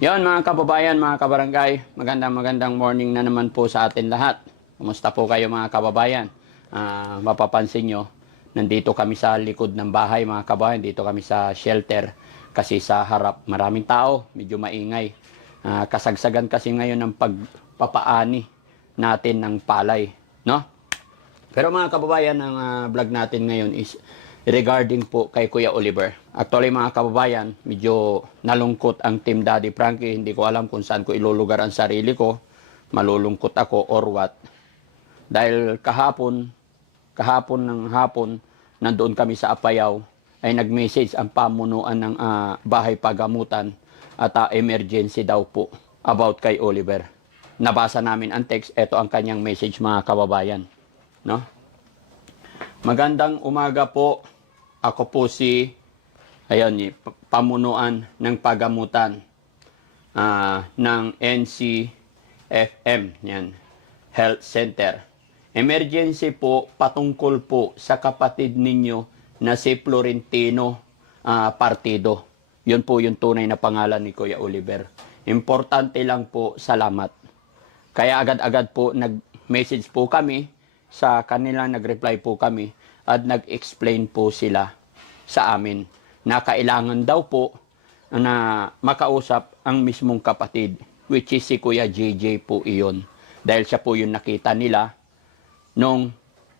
Yon mga kababayan, mga kabarangay, magandang morning na naman po sa atin lahat. Kumusta po kayo mga kababayan? Mapapansin nyo, nandito kami sa likod ng bahay mga kababayan, dito kami sa shelter kasi sa harap maraming tao, medyo maingay. Kasagsagan kasi ngayon ng pagpapaani natin ng palay, no? Pero mga kababayan, ang vlog natin ngayon is regarding po kay Kuya Oliver. Actually mga kababayan, medyo nalungkot ang Team Daddy Frankie. Hindi ko alam kung saan ko ilulugar ang sarili ko. Malulungkot ako or what. Dahil kahapon ng hapon, nandoon kami sa Apayao, ay nag-message ang pamunuan ng bahay pagamutan at emergency daw po about kay Oliver. Nabasa namin ang text, ito ang kanyang message mga kababayan. No? Magandang umaga po. Ako po si pamunuan ng pagamutan ng NCFM, yan, Health Center. Emergency po patungkol po sa kapatid ninyo na si Florentino Partido. Yun po yung tunay na pangalan ni Kuya Oliver. Importante lang po, salamat. Kaya agad-agad po nag-message po kami sa kanila, nag-reply po kami at nag-explain po sila sa amin na kailangan daw po na makausap ang mismong kapatid, which is si Kuya JJ po iyon. Dahil siya po yung nakita nila nung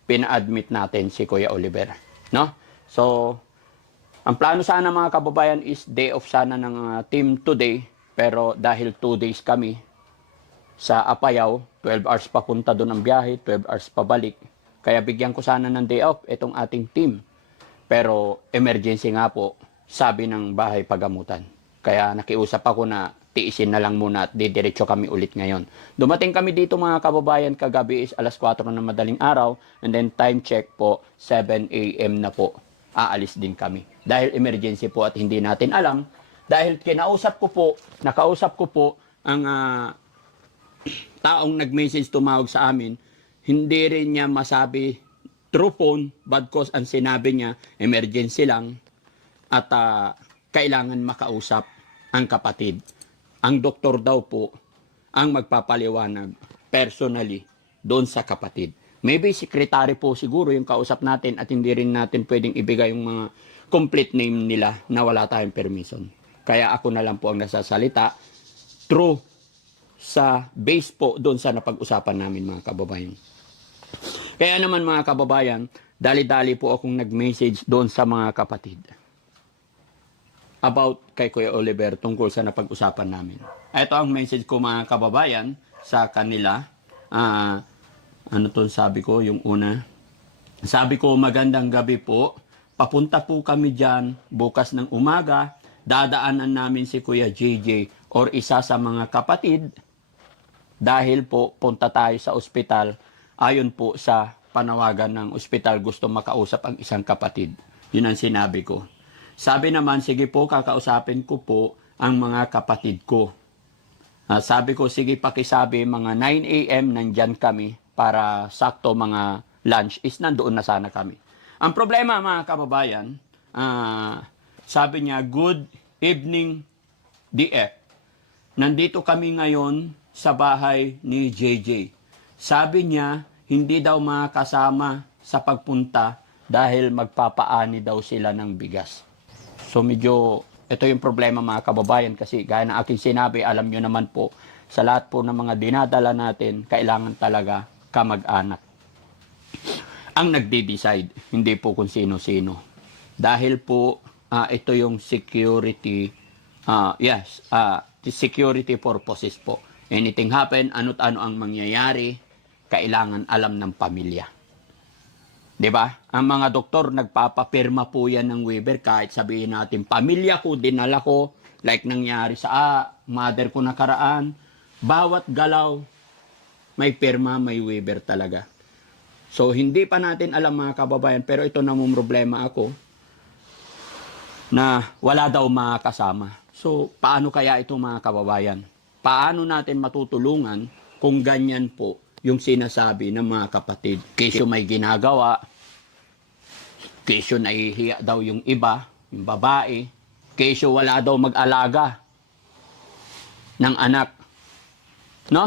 pina-admit natin si Kuya Oliver. No? So, ang plano sana mga kababayan is day off sana ng team today, pero dahil 2 days kami sa Apayao, 12 hours papunta doon ang biyahe, 12 hours pabalik. Kaya bigyan ko sana ng day off itong ating team. Pero emergency nga po, sabi ng bahay pagamutan. Kaya nakiusap ako na tiisin na lang muna at didiretso kami ulit ngayon. Dumating kami dito mga kababayan, kagabi is alas 4 ng madaling araw, and then time check po, 7 a.m. na po. Aalis din kami. Dahil emergency po at hindi natin alam, dahil nakausap ko po ang taong nag-message tumawag sa amin, hindi rin niya masabi through phone, but cause ang sinabi niya, emergency lang at kailangan makausap ang kapatid. Ang doktor daw po ang magpapaliwanag personally doon sa kapatid. Maybe secretary po siguro yung kausap natin at hindi rin natin pwedeng ibigay yung mga complete name nila na wala tayong permission. Kaya ako na lang po ang nasasalita true sa base po doon sa napag-usapan namin mga kababayan. Kaya naman mga kababayan, dali-dali po akong nag-message doon sa mga kapatid about kay Kuya Oliver tungkol sa napag-usapan namin. Ito ang message ko mga kababayan sa kanila. Ano to sabi ko? Yung una. Sabi ko, magandang gabi po. Papunta po kami dyan bukas ng umaga. Dadaanan namin si Kuya JJ or isa sa mga kapatid dahil po punta tayo sa ospital. Ayon po sa panawagan ng ospital, gusto makausap ang isang kapatid. Yun ang sinabi ko. Sabi naman, sige po, kakausapin ko po ang mga kapatid ko. Sabi ko, sige pakisabi, mga 9 a.m. nandyan kami para sakto mga lunch is nandoon na sana kami. Ang problema mga kababayan, sabi niya, good evening DF. Nandito kami ngayon sa bahay ni JJ. Sabi niya, hindi daw makasama sa pagpunta dahil magpapaani daw sila ng bigas. So medyo, ito yung problema mga kababayan kasi gaya na aking sinabi, alam nyo naman po, sa lahat po ng mga dinadala natin, kailangan talaga kamag-anak ang nagde-decide, hindi po kung sino-sino. Dahil po, ito yung security, security purposes po. Anything happen, ano't ano ang mangyayari, kailangan alam ng pamilya. 'Di ba? Ang mga doktor nagpapapirma po yan ng waiver kahit sabihin natin pamilya ko, dinala ko, like nangyari sa mother ko nakaraan, bawat galaw may pirma, may waiver talaga. So hindi pa natin alam mga kababayan, pero ito namang problema ako na wala daw makakasama. So paano kaya ito mga kababayan? Paano natin matutulungan kung ganyan po yung sinasabi ng mga kapatid? Kesyo may ginagawa, kesyo nahihiya daw yung iba, yung babae, kesyo wala daw mag-alaga. ng anak. No?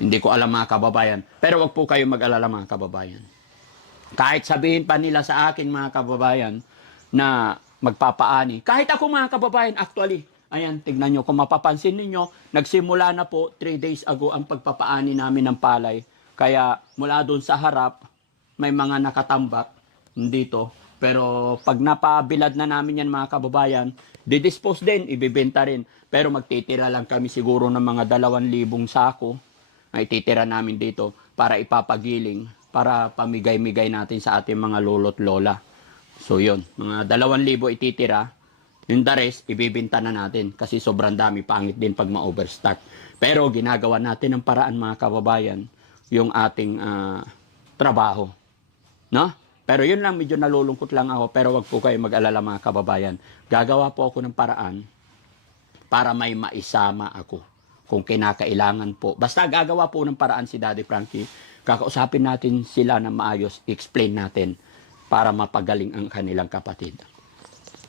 Hindi ko alam mga kababayan. Pero wag po kayo mag-alala mga kababayan. Kahit sabihin pa nila sa akin mga kababayan na magpapaani. Kahit ako mga kababayan, actually, ayan, tignan nyo, kung mapapansin ninyo, nagsimula na po 3 days ago ang pagpapaani namin ng palay. Kaya mula doon sa harap, may mga nakatambak dito. Pero pag napabilad na namin yan mga kababayan, didispose din, ibibenta rin. Pero magtitira lang kami siguro ng mga 2,000 sako na ititira namin dito para ipapagiling, para pamigay-migay natin sa ating mga lolo't lola. So yun, mga 2,000 ititira, yung the rest, ibibenta na natin kasi sobrang dami, pangit din pag ma-overstock. Pero ginagawa natin ng paraan mga kababayan, yung ating trabaho. No? Pero yun lang, medyo nalulungkot lang ako, pero wag po kayo mag-alala mga kababayan. Gagawa po ako ng paraan para may maisama ako kung kinakailangan po. Basta gagawa po ng paraan si Daddy Frankie, kakausapin natin sila na maayos, explain natin para mapagaling ang kanilang kapatid.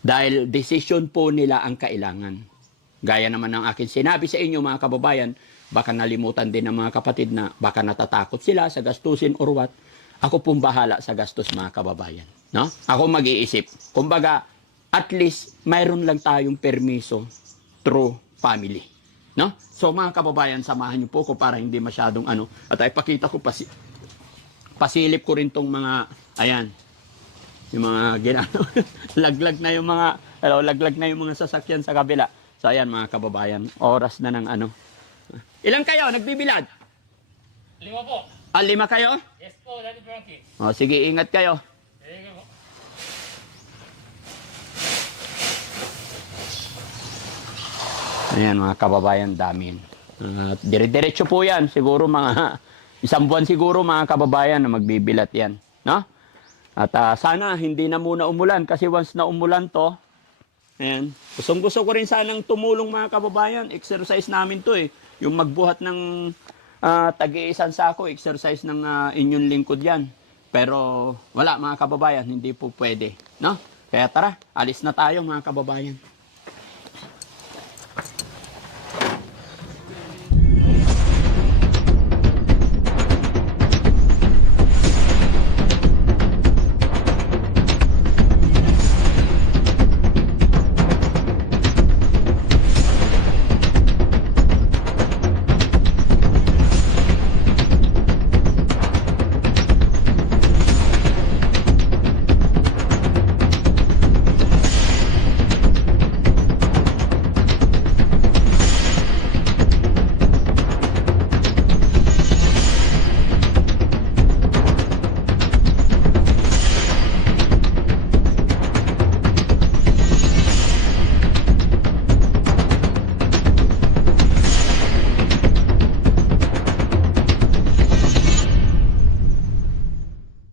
Dahil decision po nila ang kailangan. Gaya naman ng akin sinabi sa inyo mga kababayan, baka nalimutan din ng mga kapatid na baka natatakot sila sa gastusin or what. Ako pong bahala sa gastos mga kababayan. No? Ako mag-iisip. Kumbaga, at least mayroon lang tayong permiso through family. No? So mga kababayan, samahan niyo po ko para hindi masyadong ano. At ay pakita ko, pasilip ko rin tong mga, ayan, yung mga ginano, laglag na yung mga, laglag na yung mga sasakyan sa kabila. So ayan mga kababayan, oras na ng ano. Ilang kayo nagbibilad? 5 po. 5 kayo? Yes po, Daddy Frankie. O, sige, ingat kayo. Thank you po. Ayan mga kababayan, dami. Dire-diretso po yan. Siguro mga 1 buwan siguro mga kababayan na magbibilat yan. No? At sana hindi na muna umulan kasi once na umulan to, ayan, gusto ko rin sanang tumulong mga kababayan. Exercise namin to eh. Yung magbuhat ng tagi-isang sako, exercise ng inyong lingkod yan. Pero wala mga kababayan, hindi po pwede. No? Kaya tara, alis na tayo mga kababayan.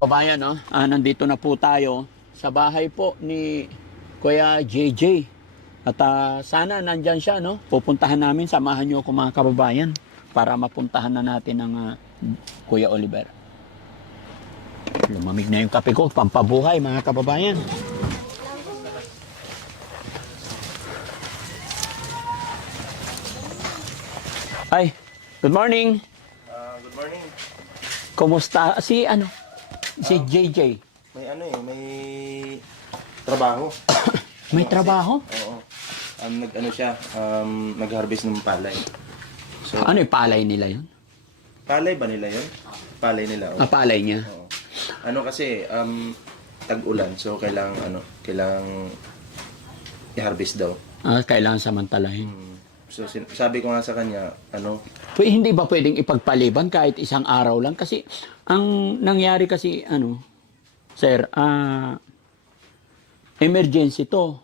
Kabayan, no? Nandito na po tayo sa bahay po ni Kuya JJ. At sana nandyan siya, no? Pupuntahan namin, samahan niyo ako mga kababayan para mapuntahan na natin ang Kuya Oliver. Lumamig na yung kape ko, pampabuhay mga kababayan. Ay, good morning. Good morning. Kumusta? Si JJ. May may trabaho. May trabaho? Oo. Nag-ano siya, nag-harvest ng palay. So, Ano yung palay nila yun? palay ba nila yun? Palay nila, oo. Palay niya. Oo. Ano kasi, tag-ulan, so kailangan i-harvest daw. Kailangan samantalahin. So, sabi ko nga sa kanya, Hindi ba pwedeng ipagpaliban kahit isang araw lang? Kasi ang nangyari kasi, sir, emergency to.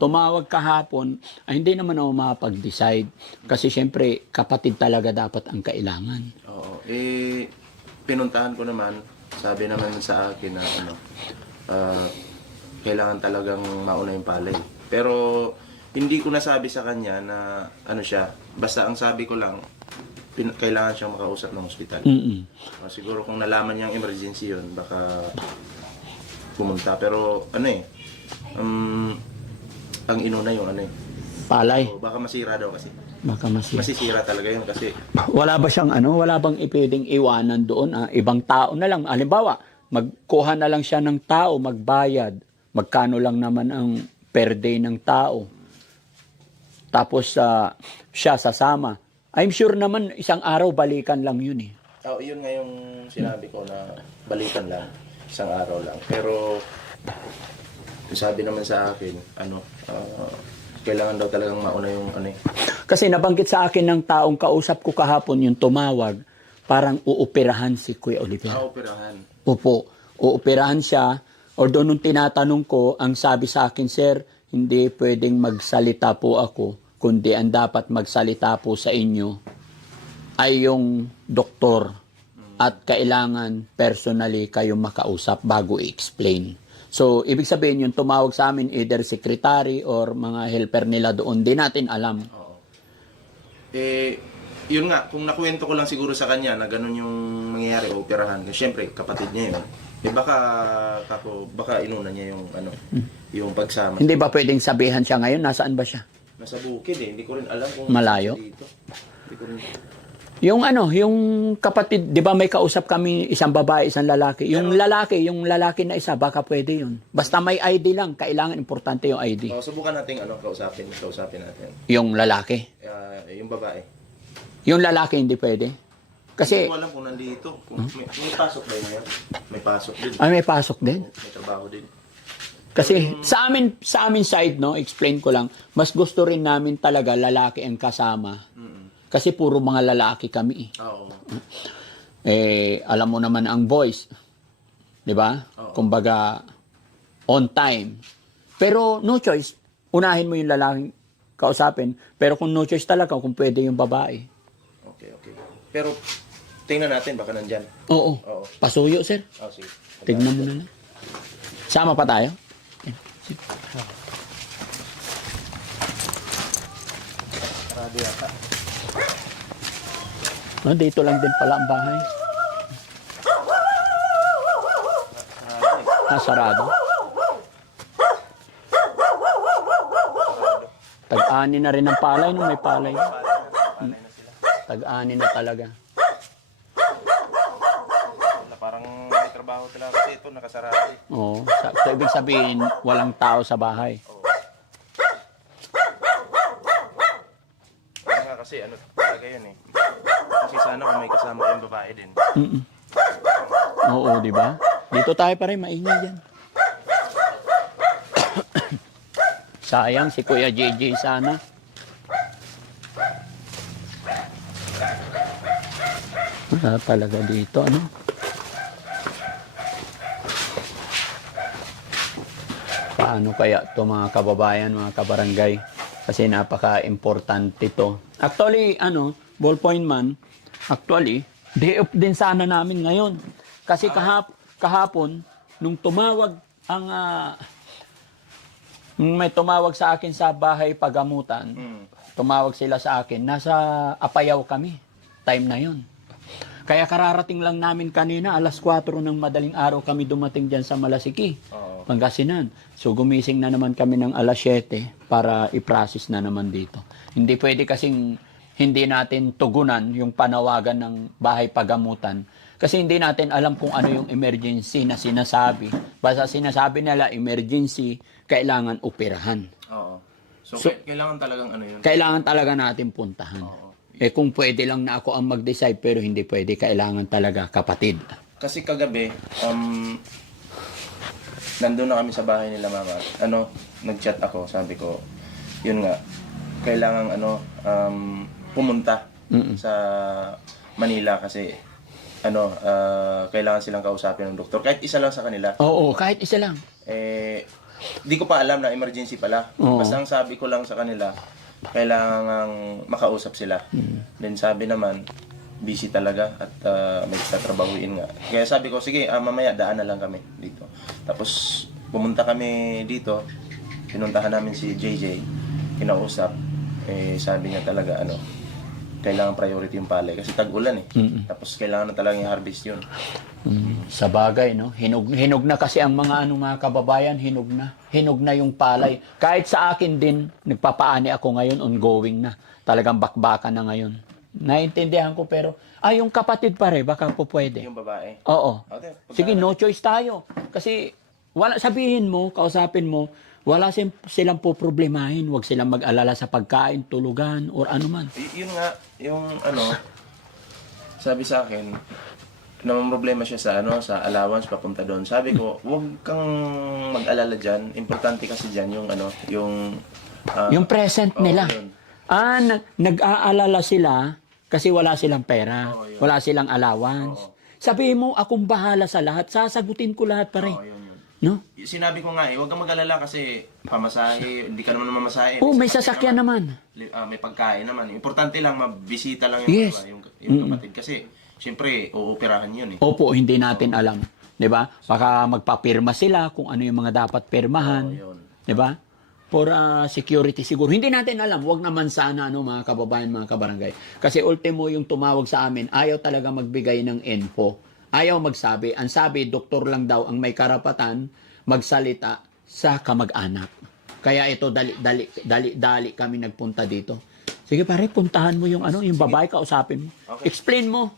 Tumawag kahapon, hindi naman ako makapag-decide. Kasi syempre, kapatid talaga dapat ang kailangan. oo. Pinuntahan ko naman, sabi naman sa akin na, kailangan talagang mauna yung palay. Pero, hindi ko nasabi sa kanya na siya. Basta ang sabi ko lang, kailangan siyang makausap ng ospital. Siguro kung nalaman niyang emergency yun, baka pumunta. Pero ang inuna yung Palay. baka masira daw kasi. Baka masira. Masisira talaga yun kasi Wala ba siyang wala bang pwedeng iwanan doon? Ibang tao na lang. Halimbawa, magkuha na lang siya ng tao, magbayad. Magkano lang naman ang per day ng tao. Tapos siya sasama. I'm sure naman isang araw balikan lang yun eh. yun nga yung sinabi ko na balikan lang, isang araw lang. Pero sabi naman sa akin, kailangan daw talagang mauna yung Kasi nabanggit sa akin ng taong kausap ko kahapon yung tumawag, parang uoperahan si Kuya Oliver. operahan. Opo, uoperahan siya. Although nung tinatanong ko, ang sabi sa akin, sir, hindi pwedeng magsalita po ako, kundi ang dapat magsalita po sa inyo ay yung doktor at kailangan personally kayo makausap bago i-explain. So, ibig sabihin yung tumawag sa amin, either secretary or mga helper nila doon, di natin alam. Oo. Yun nga, kung nakuwento ko lang siguro sa kanya na ganun yung mangyayari, operahan, kasi syempre, kapatid niya yun. Baka inuna niya yung yung pagsama. Hindi ba pwedeng sabihan siya ngayon? Nasaan ba siya? Nasa bukid hindi ko rin alam kung Malayo? nasa dito. Hindi ko rin. Yung kapatid, di ba may kausap kami isang babae, isang lalaki. Yung lalaki na isa, baka pwede yun. Basta may ID lang, kailangan importante yung ID. Subukan natin kausapin natin. Yung lalaki. Yung babae. Yung lalaki hindi pwede. Kasi, Hindi ko alam kung nandito. May pasok ba yun? May pasok din. may pasok din. May trabaho din. Kasi sa amin side, no, explain ko lang, mas gusto rin namin talaga lalaki ang kasama. Kasi puro mga lalaki kami. Oo. Alam mo naman ang boys. 'Di ba? Oo. Kumbaga on time. Pero no choice, unahin mo yung lalaking kausapin. Pero kung no choice talaga, kung pwede yung babae. Okay. Pero tingnan natin baka nandyan. Oo. Oo. Pasuyo, sir. Sige. Tignan mo na lang. Sama pa tayo? Sarado yata. Dito lang din pala ang bahay. Sarado. Tag-ani na rin ang palay nung may palay. Tag-ani na talaga. Parang may trabaho talaga kasi ito nakasarado. Oo. So, ibig sabihin, walang tao sa bahay. Kaya nga kasi talaga yun eh. Kasi sana kung may kasama kayong babae din. Oo, di ba? Dito tayo pa rin, maingay yan. Sayang si Kuya JJ sana. Wala talaga dito, ano? Paano kaya to mga kababayan, mga kabarangay? Kasi napaka-importante to. Actually, ballpoint man, actually, day off din sana namin ngayon. Kasi kahapon, nung tumawag may tumawag sa akin sa bahay pagamutan, tumawag sila sa akin, nasa Apayao kami, time na yun. Kaya kararating lang namin kanina, 4:00 ng madaling araw kami dumating dyan sa Malasiki, Pangasinan. So gumising na naman kami ng 7:00 para i-process na naman dito. Hindi pwede kasing hindi natin tugunan yung panawagan ng bahay pagamutan. Kasi hindi natin alam kung ano yung emergency na sinasabi. Basta sinasabi nila, emergency, kailangan operahan. Oo. So kailangan talagang yun? Kailangan talaga natin puntahan. Oo. Kung pwede lang na ako ang mag-decide, pero hindi pwede, kailangan talaga kapatid. Kasi kagabi, nandun na kami sa bahay nila mama. Nag-chat ako, sabi ko, yun nga, kailangan pumunta sa Manila kasi kailangan silang kausapin ng doktor. Kahit isa lang sa kanila. Oo, kahit isa lang. Di ko pa alam na emergency pala. Oo. Basta ang sabi ko lang sa kanila, kailangan makausap sila. Then sabi naman, busy talaga at may tatrabahuin nga. Kaya sabi ko, sige, mamaya daan na lang kami dito. Tapos pumunta kami dito, pinuntahan namin si JJ, kinausap. Sabi niya talaga, kailangan priority yung palay kasi tag-ulan eh. Tapos kailangan na talaga i-harvest yun. Sa bagay, no? Hinog na kasi ang mga kababayan, hinog na. Hinog na yung palay. Kahit sa akin din, nagpapaani ako ngayon, ongoing na. Talagang bakbakan na ngayon. Naintindihan ko pero, yung kapatid pare, baka po pwede. Yung babae. Oo. Okay, Sige, no choice tayo. Kasi, sabihin mo, kausapin mo, wala silang po problemahin. Huwag silang mag-alala sa pagkain, tulugan, or ano man. Yun nga, yung sabi sa akin, naman problema siya sa allowance papunta doon. Sabi ko, huwag kang mag-alala diyan. Importante kasi diyan yung Yung present oo, nila. yun. Nag-aalala sila kasi wala silang pera. Oo, yun. Wala silang allowance. Oo. Sabihin mo, akong bahala sa lahat. Sasagutin ko lahat pare. Oo, yun. No? Sinabi ko nga huwag kang mag-alala kasi pamasahe, hindi ka naman mamasahe. Oh, may sasakyan naman. May pagkain naman. Importante lang mabisita lang Yes. yung kapatid kasi syempre uoperahan yun eh. Opo, hindi natin alam. 'Di ba? Baka magpapirma sila kung ano yung mga dapat pirmahan. Oo, yun. 'Di ba? For security siguro. Hindi natin alam. Huwag naman sana mga kababayan, mga kabarangay. Kasi ultimo yung tumawag sa amin, ayaw talaga magbigay ng info. Ayaw magsabi. Ang sabi, doktor lang daw ang may karapatan magsalita sa kamag-anak. Kaya ito, dali kami nagpunta dito. Sige pare, puntahan mo yung yung babae, kausapin mo. Okay. Explain mo.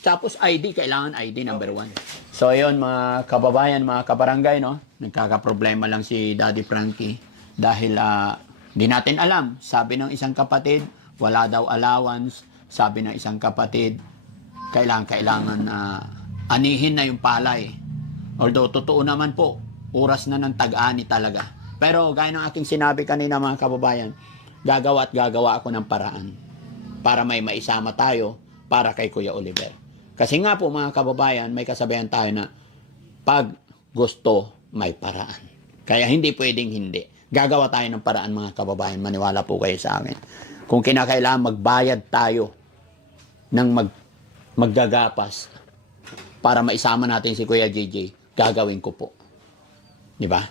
Tapos ID, kailangan ID number 1. So yun mga kababayan, mga kabarangay, no? Nagkakaproblema lang si Daddy Frankie. Dahil di natin alam. Sabi ng isang kapatid, wala daw allowance. Sabi ng isang kapatid, kailangan anihin na yung palay. Although, totoo naman po, oras na ng tag-ani talaga. Pero, gaya ng aking sinabi kanina mga kababayan, gagawa ako ng paraan para may maisama tayo para kay Kuya Oliver. Kasi nga po mga kababayan, may kasabihan tayo na pag gusto, may paraan. Kaya hindi pwedeng hindi. Gagawa tayo ng paraan mga kababayan, maniwala po kayo sa amin. Kung kinakailangan magbayad tayo ng maggagapas para maisama natin si Kuya JJ, gagawin ko po. Di ba?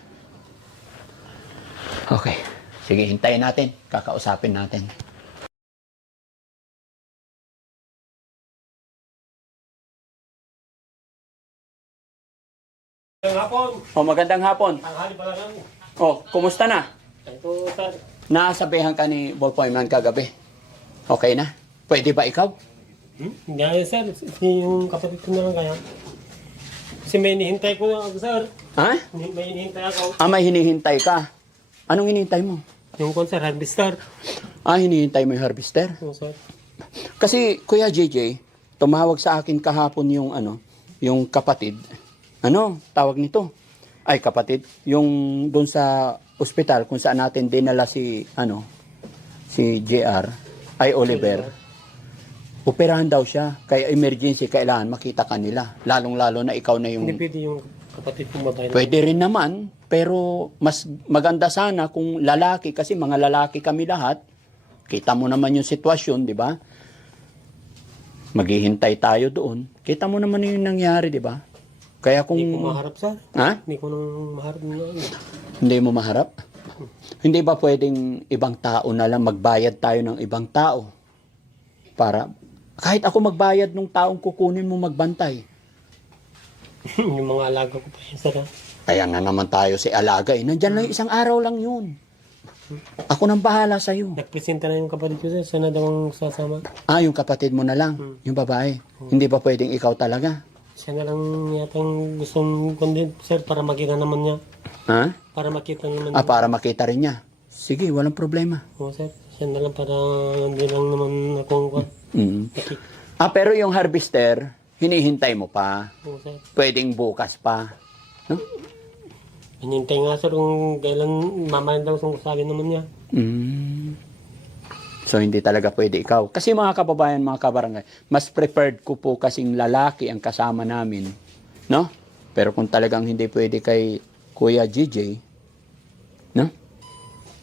Okay. Sige, hintayin natin. Kakausapin natin. Magandang hapon. Magandang hapon. Tanghali pa lang. Kumusta na? Ito, sir. Nasabihan ka ni Ballpoint Man kagabi. Okay na? Pwede ba ikaw? Hindi, sir. Yung kapatid ko na lang kaya. Kasi may hinihintay ko ako, sir. Ha? May hinihintay ako. May hinihintay ka. Anong hinihintay mo? Yung concert, harvester. Hinihintay mo yung harvester? Oo, sir. Kasi, Kuya JJ, tumawag sa akin kahapon yung yung kapatid. Tawag nito? Ay, kapatid, yung doon sa ospital kung saan natin dinala si JR, ay Oliver. Operahan daw siya, kaya emergency, kailangan makita kanila. Lalong-lalo na ikaw na yung... Hindi pwede yung kapatid kong babae. Pwede rin naman, pero mas maganda sana kung lalaki, kasi mga lalaki kami lahat. Kita mo naman yung sitwasyon, di ba? Maghihintay tayo doon. Kita mo naman yung nangyari, di ba? Kaya kung... Hindi ko maharap, sir. Ha? Hindi ko nang maharap na. Hindi mo maharap? Hindi ba pwedeng ibang tao na lang magbayad tayo ng ibang tao? Para, kahit ako magbayad ng taong kukunin mo magbantay. Yung mga alaga ko pa yun, sir. Kaya nga naman tayo si alaga eh. Nandyan lang isang araw lang yun. Ako nang bahala sa'yo. Nagpresenta na yung kapatid ko, sir. Sana daw ang sasama. Yung kapatid mo na lang, yung babae. Hindi ba pwedeng ikaw talaga? Siya na lang yatang gustong content, sir, para makita naman niya. Ha? Para makita naman Para makita rin niya. Sige, walang problema. Oo, sir. Siya na lang para hindi lang naman akong nakita. Pero yung harvester, hinihintay mo pa. Oo, sir. Pwedeng bukas pa. No? Hinintay nga, sir, kung kailan mamahan daw kung sabi naman niya. So, hindi talaga pwede ikaw. Kasi mga kababayan, mga kabarangay, mas preferred ko po kasing lalaki ang kasama namin. No? Pero kung talagang hindi pwede kay Kuya GJ, no?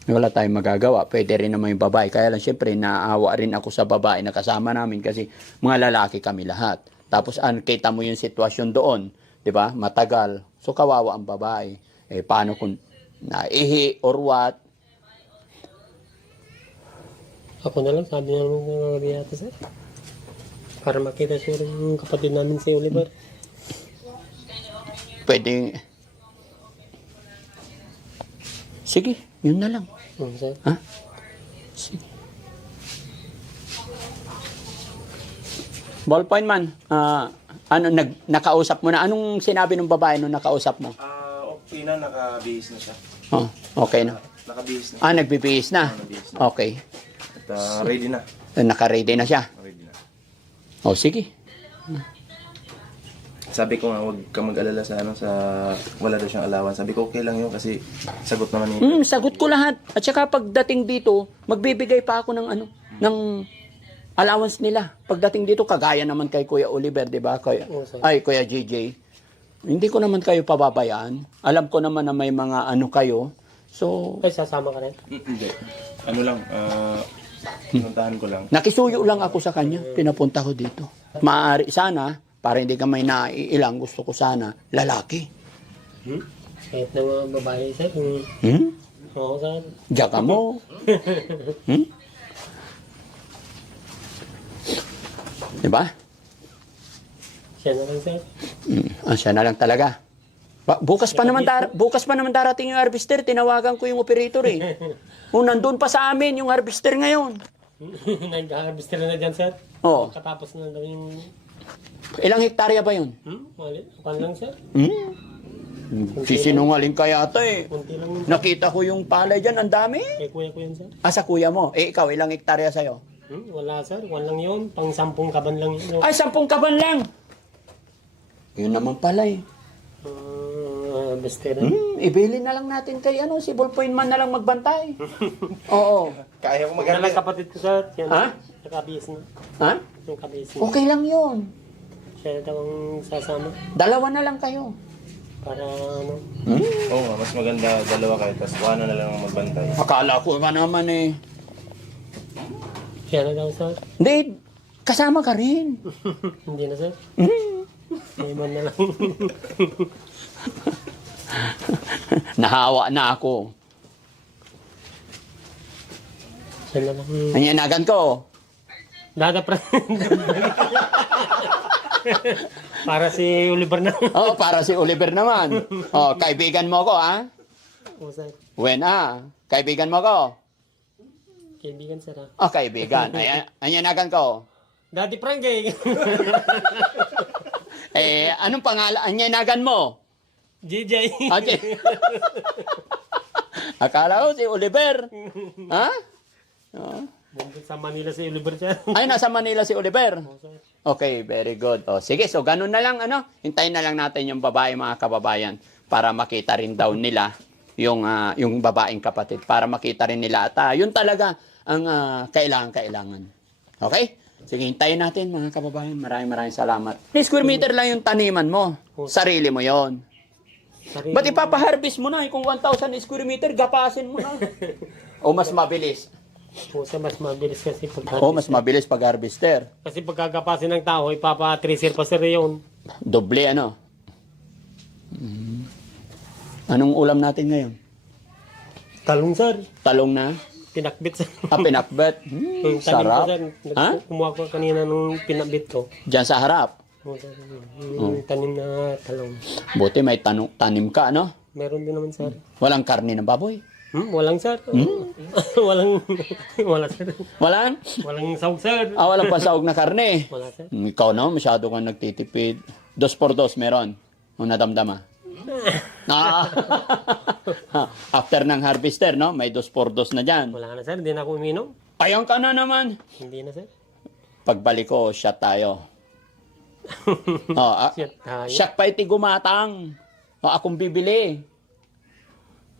Wala tayong magagawa. Pwede rin naman yung babae. Kaya lang, syempre, naaawa rin ako sa babae na kasama namin kasi mga lalaki kami lahat. Tapos, kita mo yung sitwasyon doon. Di ba? Matagal. So, kawawa ang babae. Paano kung naihi or what? Ako na lang, sabi niya naman yata, sir. Para makita, sir, yung kapatid namin si Oliver. Pwede. Sige, yun na lang. Sir. Ha? Sige. Ballpoint man, nakausap mo na. Anong sinabi ng babae nung nakausap mo? Okay na, nakabihis na siya. Oh, okay na. Nakabihis na. Nagbibihis na. Nakabihis na. Okay. At ready na. Naka-ready na siya. Ready na. Oh, sige. Sabi ko nga, huwag ka mag-alala sa wala daw siyang allowance. Sabi ko, okay lang yun kasi sagot naman niya. Sagot ko lahat. At saka pagdating dito, magbibigay pa ako ng ng allowance nila. Pagdating dito, kagaya naman kay Kuya Oliver, di ba? Kuya JJ. Hindi ko naman kayo pababayaan. Alam ko naman na may mga kayo. So, Ay, sasama ka rin? Hindi. Ano lang, pinuntahan ko lang. nakisuyo lang ako sa kanya. Pinapunta ko dito. Maaari sana, para hindi ka may naiilang, gusto ko sana, lalaki. Kahit na mga babae, sir. Oo, sir. Diyan ka mo. Diba? Siya na lang, sir. Siya na lang talaga. Bukas pa naman darating yung harvester. Tinawagan ko yung operator eh. Nandun pa sa amin yung harvester ngayon. Nag-harvester na dyan, sir. Oo. Katapos na daw yung... Ilang hektarya ba yun? Mali. Kuan lang, sir. Sisinungaling ka yata eh. Kunti lang yun. Nakita ko yung palay dyan, ang dami. Kay kuya ko yan, sir. Sa kuya mo. Ikaw, ilang hektarya sa'yo? Wala, sir. Kuan lang yun. Pang 10 kaban lang yun. 10 kaban lang. Yun naman pala eh. Harvester. Ibili na lang natin kay si Ballpoint man na lang magbantay. Oo. Kaya ko Maganda lang kapatid ko, sir. Yan, Ha? nakabihis na. Ha? Yung kabihis na. Okay lang yun. Siya daw ang sasama. Dalawa na lang kayo. Para ano. Oo nga, mas maganda dalawa kayo, tapos kuha na lang ang magbantay. Akala ko ba naman eh. Siya na daw, sir. Hindi, kasama ka rin. Hindi na, sir. Iman na lang. Nahawa na ako. Siya na lang. Nanyanagan ko. Dadapra. Para si Oliver na. Para si Oliver naman. Kaibigan mo ko, ha? Oo, sir. Kaibigan mo ko. Kaibigan, sir, ha? Kaibigan. Nanyanagan ko. Daddy Frank, eh. Anong pangalan? Nanyanagan mo? JJ. Okay. Akala ko si Oliver. Ha? Nandun sa Manila si Oliver, sir. Nasa Manila si Oliver. Oo, sir. Okay, very good. Sige, so ganun na lang, hintayin na lang natin yung babae, mga kababayan, para makita rin daw nila yung babaeng kapatid, para makita rin nila. At yun talaga ang kailangan. Okay? Sige, hintayin natin, mga kababayan. Maraming salamat. Square meter lang yung taniman mo. Sarili mo yon. Ba't ipapaharvest mo na? Kung 1,000 square meter, gapasin mo na. O mas mabilis? Oo, sir, mas mabilis kasi pag Mas mabilis pag harvester. Kasi pagkagapasin ng tao, ipapa-tracer pa, sir, yun. Doble, Anong ulam natin ngayon? Talong, sir. Talong na? Pinakbit, sir. Pinakbet. Yung tanim Sarap. ko, sir. Kumuha ko kanina nung pinakbit ko. Diyan sa harap. Oo, sir. Yung tanim na talong. Buti may tanim ka, Meron din naman, sir. Walang karne ng baboy. Walang, sir. Wala, sir. Walang? Walang sahog, sir. Walang pansahog na karne. Wala, sir. Ikaw, masyado kang nagtitipid. 2x2 meron. Kung nadamdama. After ng harvester, may 2x2 na dyan. Wala na, sir. Hindi na ako uminom. Ayun ka na naman. Hindi na, sir. Pagbalik ko, shot tayo. Shit, tayo. Siyak pa iti gumatang. Akong bibili.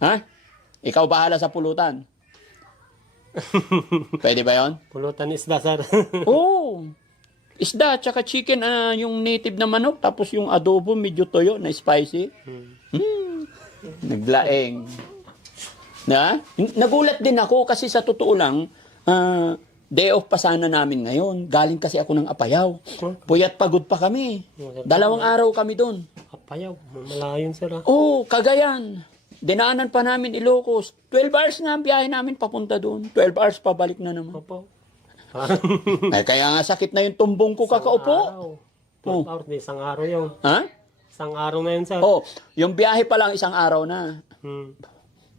Ha? Ikaw bahala sa pulutan. Pwede ba yon? Pulutan isda, sir. Oo. Isda, tsaka chicken, yung native na manok, tapos yung adobo, medyo toyo, na spicy. Naglaeng. Nagulat din ako kasi sa totoo lang, day off pa sana namin ngayon. Galing kasi ako ng Apayao. Puyat pagod pa kami. 2 araw kami doon. Apayaw. Malayo, sir, ha? Cagayan. Dinaanan pa namin Ilocos. 12 hours nga ang biyahe namin papunta doon. 12 hours pabalik na naman. Opo. Kaya nga sakit na yung tumbong ko kakaupo. 12 hours, di isang araw yun. Ha? Isang araw na yun, sir. Oh, yung biyahe pa lang isang araw na.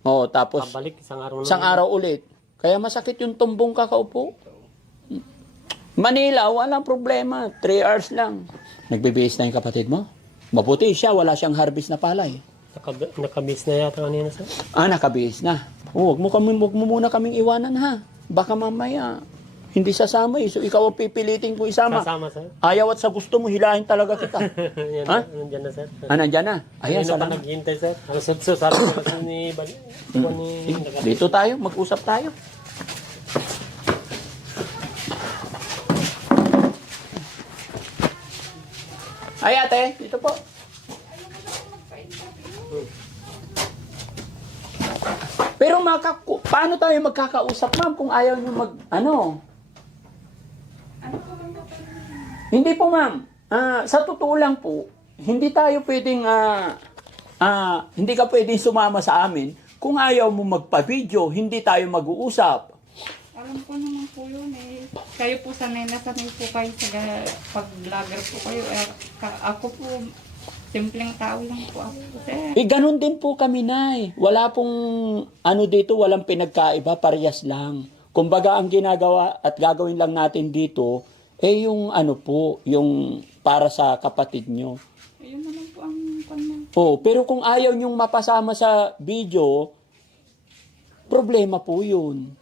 Oh, tapos Pabalik, isang araw na. isang araw ulit. Kaya masakit yung tumbong kakaupo. Manila, walang problema. 3 hours lang. Nagbibihis na yung kapatid mo? Mabuti siya, wala siyang harvest na palay. Nakabis na yata kanina, sir. Nakabihis na. Oh, wag mo muna kaming iwanan ha. Baka mamaya hindi sasama eh. So ikaw ang pipilitin ko isama. Kasama, sir. Ayaw at sa gusto mo, hilahin talaga kita. Yan, Ha? Nandiyan na, sir. Nandyan na. Ayan, Kanina pa salamat. naghihintay, sir. Ang sudso, sabi ko kasi ni Bali. Dito tayo, mag-usap tayo. Ay ate, dito po. Pero paano tayo magkakausap, ma'am, kung ayaw nyo Hindi po, ma'am. Sa totoo lang po, hindi tayo pwedeng, hindi ka pwedeng sumama sa amin. Kung ayaw mo magpa-video, hindi tayo mag-uusap. Alam ko naman po yun eh. Kayo po sanay po kayo sa pag-vlogger po kayo. Ako po, simpleng tao lang po ako, sir. Ganun din po kami, Nay. Wala pong dito, walang pinagkaiba, parehas lang. Kumbaga, ang ginagawa at gagawin lang natin dito, yung yung para sa kapatid nyo. Ayun naman po ang kanya. Pero kung ayaw nyong mapasama sa video, problema po yun.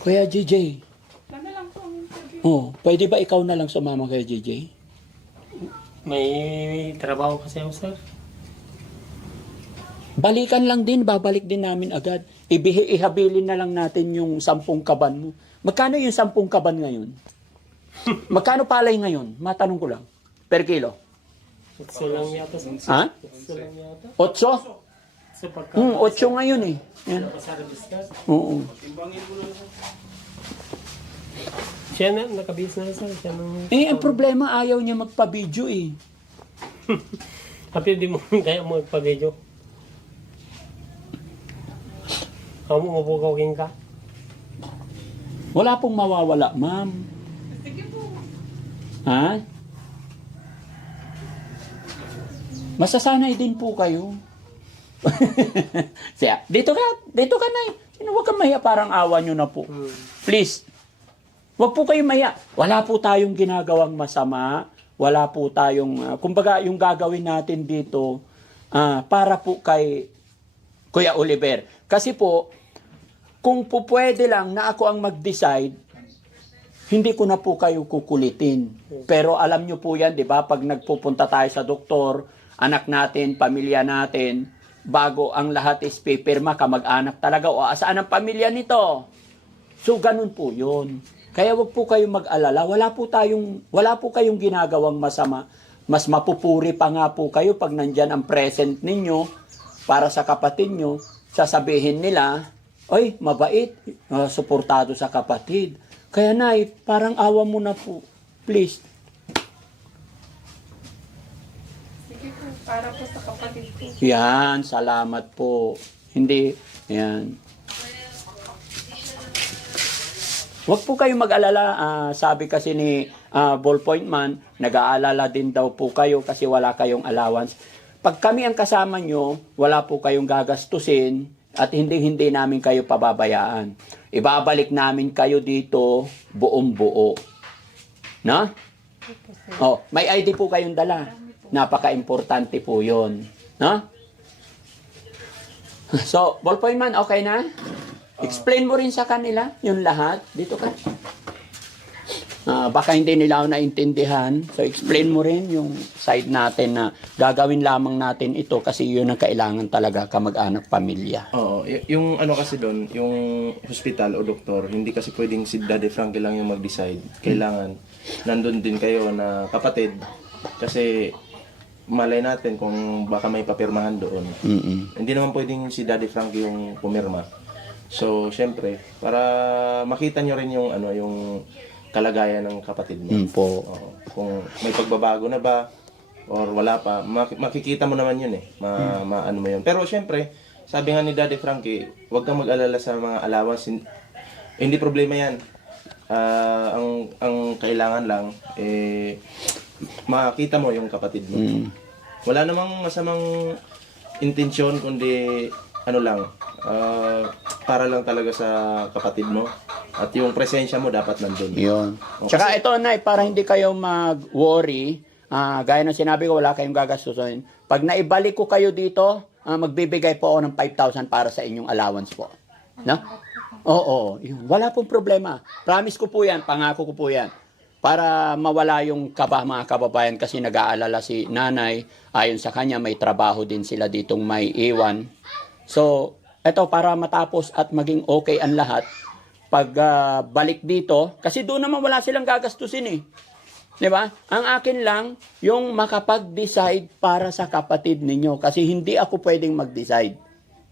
Kuya JJ, Sana lang po ang interview. pwede ba ikaw na lang sumama kay JJ? May trabaho kasi ako, sir. Balikan lang din, babalik din namin agad. Ihabilin na lang natin yung 10 kaban mo. Magkano yung 10 kaban ngayon? Magkano palay ngayon? Matanong ko lang. Per kilo? Utso lang yata, sir. Ha? Utso lang yata. 8? So, pagka... 8 ngayon eh. Yan. Service ka. Oo. Siya na, nakabis na, sir. Siya nang... Ang problema, ayaw niya magpa-video eh. Happy di mo, kaya mo magpa-video. Kamu mabugawin ka. Wala pong mawawala, ma'am. Sige po. Ha? Masasanay din po kayo. Siya, dito ka na eh. Huwag kang mahiya, parang awa nyo na po. Please. Huwag po kayong mahiya. Wala po tayong ginagawang masama. Wala po tayong, kumbaga yung gagawin natin dito, para po kay Kuya Oliver. Kasi po, kung po pwede lang na ako ang mag-decide, hindi ko na po kayo kukulitin. Pero alam nyo po yan, di ba? Pag nagpupunta tayo sa doktor, anak natin, pamilya natin, bago ang lahat is pipirma, kamag-anak talaga, o saan ang pamilya nito? So, ganun po yun. Kaya wag po kayong mag-alala, wala po kayong ginagawang masama. Mas mapupuri pa nga po kayo pag nandyan ang present ninyo para sa kapatid nyo, sasabihin nila, oy, mabait, suportado sa kapatid. Kaya Nay, parang awa mo na po. Please. Sige po, para po sa kapatid ko. Yan, salamat po. Hindi, yan. Huwag po kayong mag-alala. Sabi kasi ni Ballpoint Man, nag-aalala din daw po kayo kasi wala kayong allowance. Pag kami ang kasama nyo, wala po kayong gagastusin at hindi namin kayo pababayaan. Ibabalik namin kayo dito buong buo. No? May ID po kayong dala. Napaka-importante po yun. No? So, Ballpoint Man, okay na? Explain mo rin sa kanila yung lahat. Dito ka. Baka hindi nila ako naintindihan. So, explain mo rin yung side natin na gagawin lamang natin ito kasi yun ang kailangan talaga kamag-anak pamilya. Oo, yung ano kasi doon, yung hospital o doktor, hindi kasi pwedeng si Daddy Frankie lang yung mag-decide. Kailangan nandun din kayo na kapatid kasi malay natin kung baka may papirmahan doon. Hindi naman pwedeng si Daddy Frankie yung pumirma. So, syempre, para makita nyo rin yung ano, yung kalagayan ng kapatid mo. Po. Oo. Kung may pagbabago na ba or wala pa, makikita mo naman yun eh. Maano mo yun. Pero syempre, sabi nga ni Daddy Frankie, huwag kang mag-alala sa mga allowance. Hindi problema yan. Ang kailangan lang, makita mo yung kapatid mo. Mm. Wala namang masamang intensyon, kundi ano lang, para lang talaga sa kapatid mo. At yung presensya mo dapat nandun. Yun. O, Tsaka kasi- ito, Nay, para hindi kayo mag-worry, gaya ng sinabi ko, wala kayong gagastusin. Pag naibalik ko kayo dito, magbibigay po ako ng 5,000 para sa inyong allowance po. No? Oo, yun. Wala pong problema. Promise ko po yan, pangako ko po yan. Para mawala yung kaba, mga kababayan, kasi nag-aalala si nanay, ayon sa kanya, may trabaho din sila ditong may iwan. So, eto, para matapos at maging okay ang lahat, pag balik dito, kasi doon naman wala silang gagastusin eh. Di ba? Ang akin lang, yung makapag-decide para sa kapatid ninyo. Kasi hindi ako pwedeng mag-decide.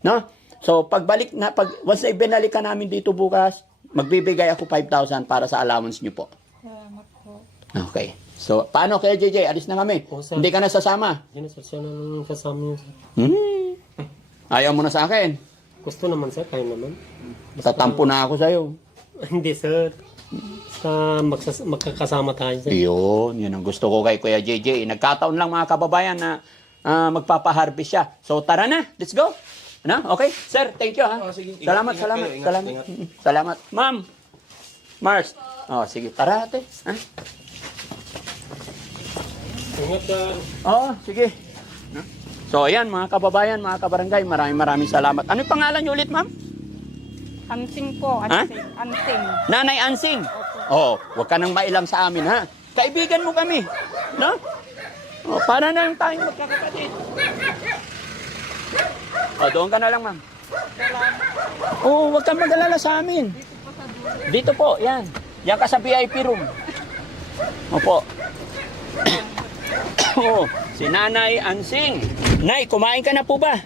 No? So, pagbalik na, once na ibinalik ka namin dito bukas, magbibigay ako 5,000 para sa allowance nyo po. Salamat po. Okay. So, paano kaya JJ? Alis na kami. Oo, sir. Hindi ka na sasama. Yan na, sir. Siya na nang kasama niyo, sir. Ayaw mo na sa akin. Gusto naman, sir. Kaya naman. Tatampo na ako sa'yo. Hindi, sir. Magkakasama tayo, sir. Yun ang gusto ko kay Kuya JJ. Nagkataon lang mga kababayan na magpapaharvest siya. So, tara na. Let's go. Ano? Okay? Sir, thank you ha. Oh, sige. Ingat, Salamat, ingat salamat. kayo, ingat, Salamat. ingat. Salamat. Ma'am. Mars. Oh, sige. Tara ate. Ha? Ingat, sir. Oo, sige. So, ayan mga kababayan, mga kabarangay, maraming salamat. Ano yung pangalan niyo ulit, ma'am? Ansing po. Ha? Ansing. Ansing. Nanay Ansing. Oh, wag ka nang mailang sa amin, ha? Kaibigan mo kami. No? Oh, para na yung tayong magkakapatid. Oh, doon ka na lang, ma'am. Oh, wag kang mag-alala sa amin. Dito po, yan. Yan ka sa VIP room. Opo. Oh, si Nanay Ansing. Nay, kumain ka na po ba?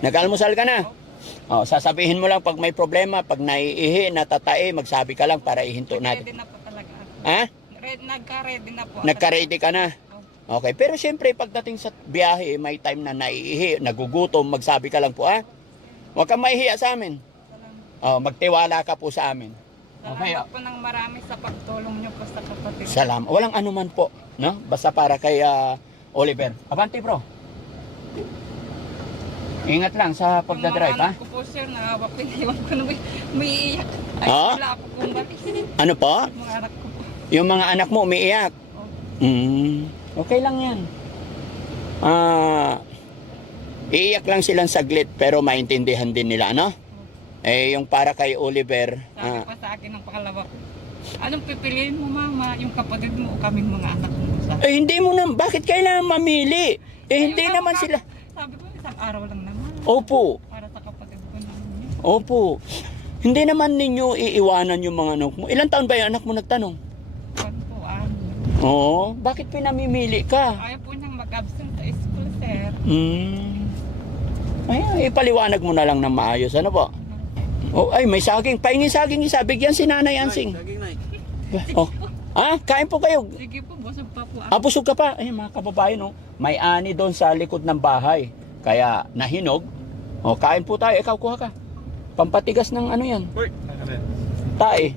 Nag-almusal ka na? Oh, sasabihin mo lang pag may problema, pag naiihi, natatae, magsabi ka lang para ihinto natin. Ready na po talaga ako. Ha? Nagka-ready na po. Nagka-ready ka na? Okay, pero syempre pagdating sa biyahe, may time na naiihi, nagugutom, magsabi ka lang po, ha? Huwag kang mahihiya sa amin. Oh, magtiwala ka po sa amin. Okay, Salamat po ng marami sa pagtulong niyo po sa kapatid. Salamat. Walang anuman po, no? Basta para kay Oliver. Abante, bro. Ingat lang sa pagdadrive, ha? Yung mga anak ko po, sir, nakawa ko, iniwan ko na may iiyak. Ay, Ha? wala ako kung balik. Ano po? Mga anak ko po. Yung mga anak mo umiiyak. Okay lang yan. Iiyak lang silang saglit pero maintindihan din nila, ano? Eh, yung para kay Oliver, Sabi pa sa akin ng pangalawa ko, anong pipiliin mo, mama? Yung kapatid mo o kaming mga anak mo? Sabi, hindi mo na, bakit kailangan mamili? Hindi Ayun, naman sila. Sabi ko, isang araw lang naman. Opo, Para sa kapatid ko naman. opo. Hindi naman ninyo iiwanan yung mga anak mo. Ilang taon ba yung anak mo nagtanong? Kwan po, Oo, bakit pinamimili ka? ayaw po niyang mag-absent sa school, sir. Ay, ipaliwanag mo na lang ng maayos, ano po? Oh, ay, may saging. Paingin saging isa. Bigyan si Nanay Ansing. Oh. Kain po kayo. Sige po, busog pa po. Busog ka pa. Ay, mga kababayan, no? May ani doon sa likod ng bahay. Kaya, nahinog. O, kain po tayo. Ikaw, kuha ka. Pampatigas ng ano yan. Tae.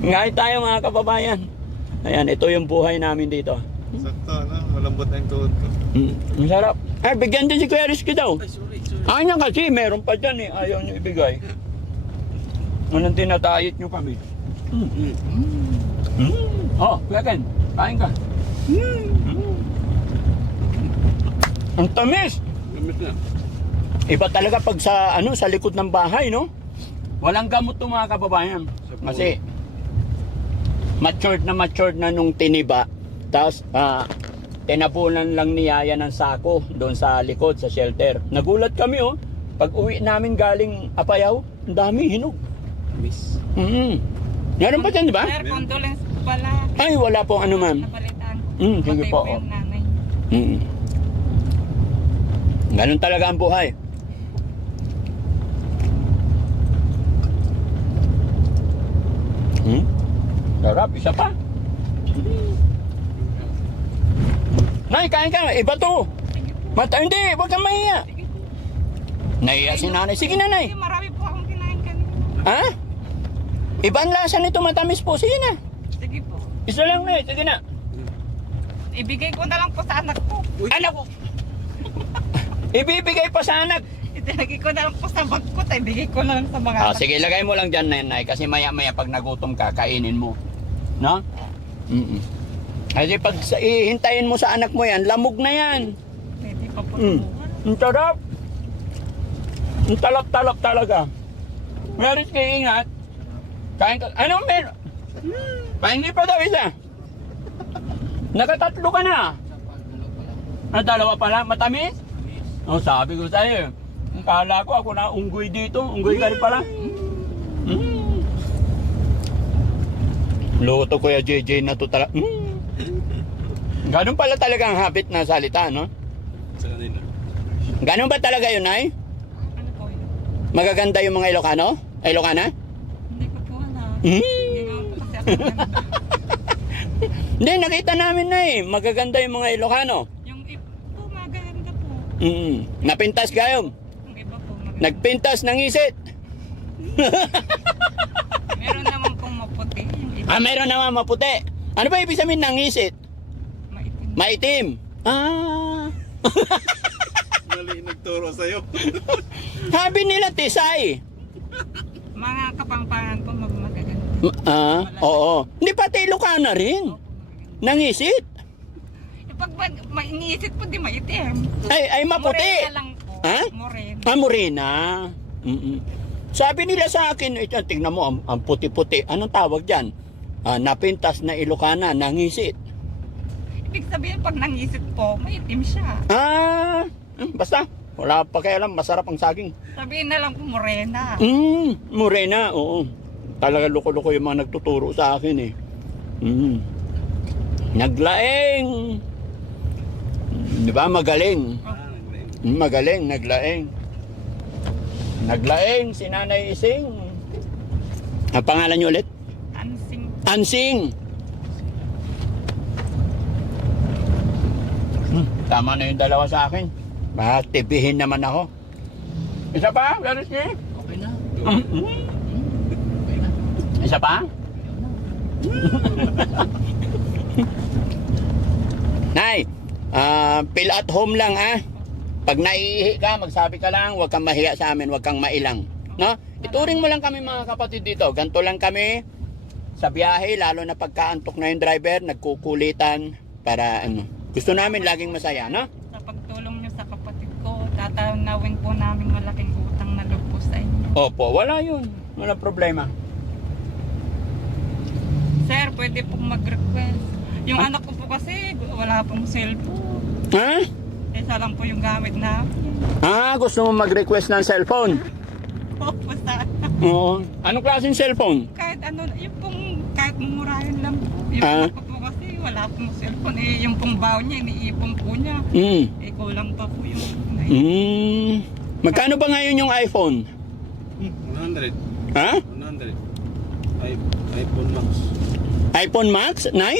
Ngayon tayo, mga kababayan. Ayan, ito yung buhay namin dito. Sakto, no? Malambot na yung tuhod ko. Ang sarap. Ay, bigyan din si Kuya Rizky daw. Ay, na kasi, meron pa dyan eh. Ayaw nyo ibigay. Anong tinatayit nyo kami? Oh, Kuya Ken, kain ka. Ang tamis! Iba talaga pag sa sa likod ng bahay, no? Walang gamot 'to, mga kababayan. Kasi matured na nung tiniba. Tapos tinapunan lang ni Yaya ng sako doon sa likod sa shelter. Nagulat kami, oh. Pag uwi namin galing Apayao, ang dami hinog. Miss. Meron pa dyan, di ba? Sir, condolence po pala. Ay, wala pong ano, ma'am. Napalitan ko. Sige Patay po. yung nanay. Ganun talaga ang buhay. Sarap, isa pa. Nay, kain ka. Iba to. Hindi, huwag kang mahiya. Nahiya si nanay. Sige, nanay. Sige, marami po akong kinain kanina. Ha? Iba ang lasa nito, matamis po. Sige na. Sige po. Isa lang na. Sige na. ibigay ko na lang po sa anak ko. Anak ko! Ibibigay pa sa anak. Itinagay ko na lang po sa bag ko, tayo ibigay ko na lang sa mga Ah, anak. sige, lagay mo lang dyan, Nay, kasi maya-maya pag nagutom ka, kainin mo. No? Kasi pag ihintayin mo sa anak mo yan, lamog na yan. Pwede pa po Mm. tubuhan. Ang sarap. Ang talap-talap talaga. Meron kayo ingat. Kain ka. Ano meron? Pahingi pa daw isa. Nakatatlo ka na. Ah, dalawa pala. Matamis? Oh, sabi ko sa'yo. Ang kala ko ako na unggoy dito. Unggoy ka rin pala. Mm. Luto Kuya JJ na to talaga. Ganun pala talaga ang habit na salita, no? Sa kanila. Ganun ba talaga yun, Nay? Ano po yun? Magaganda yung mga Ilocano? Ay, Ilocana? Hindi ko po alam. Hmm? Hindi naman po kasi ako ganda. Hindi, nakita namin na eh. Magaganda yung mga Ilocano. Yung iba po, maganda po. Napintas kayo. Yung iba po, maganda. Nagpintas ng isit. Meron naman pong maputi. Yung iba, Ah, meron naman maputi. Ano ba ibig sabihin ng isit? maitim. Maitim. Ah. Mali nagturo sa'yo. Sabi nila tisay. Mga kapangpangan po, magaganda. Ah, oo. Hindi pati Ilocana rin. Nangisit. Pag iniisip po, di maitim. Ay maputi. Morena lang po. Ha? Morena. Ah, morena. Sabi nila sa akin, tingnan mo, ang puti-puti. Anong tawag dyan? Napintas na Ilocana, nangisit. Ibig sabihin, pag nangisip po, maitim siya. Basta, wala pa kaya alam, masarap ang saging. Sabihin na lang po, morena. Morena, oo. Talaga loko-loko yung mga nagtuturo sa akin eh. Naglaeng. Di ba, magaling. Magaling, naglaeng. Naglaeng, si Nanay Ising. Ang pangalan niyo ulit? Ansing. Ansing. Tama na yung dalawa sa akin. Tibihin naman ako. Isa pa? Garis niya? Okay na. Isa pa? Nay, feel at home lang Pag naiihi ka, magsabi ka lang, huwag kang mahiya sa amin, huwag kang mailang. No? Ituring mo lang kami mga kapatid dito. Ganto lang kami sa biyahe, lalo na pagkaantok na yung driver, nagkukulitan para gusto namin laging masaya, no? Sa pagtulong niyo sa kapatid ko, tatanawin po namin malaking utang na loob po sa inyo. Opo, wala yun. Wala problema. Sir, pwede pong mag-request. Yung anak ko po kasi, wala pong cellphone. Ha? Isa lang po yung gamit namin. Gusto mo mag-request ng cellphone? Opo, sana. Oo. Anong klaseng cellphone? Kahit ano, yung pong, kahit mumurahin lang po. Yung anak ko po kasi, wala pong cellphone. Yung pong baon niya, iniipon po niya. Kulang pa po yung... Magkano ba ngayon yung iPhone? 100. Ha? 100. iPhone Max. iPhone Max, Nay?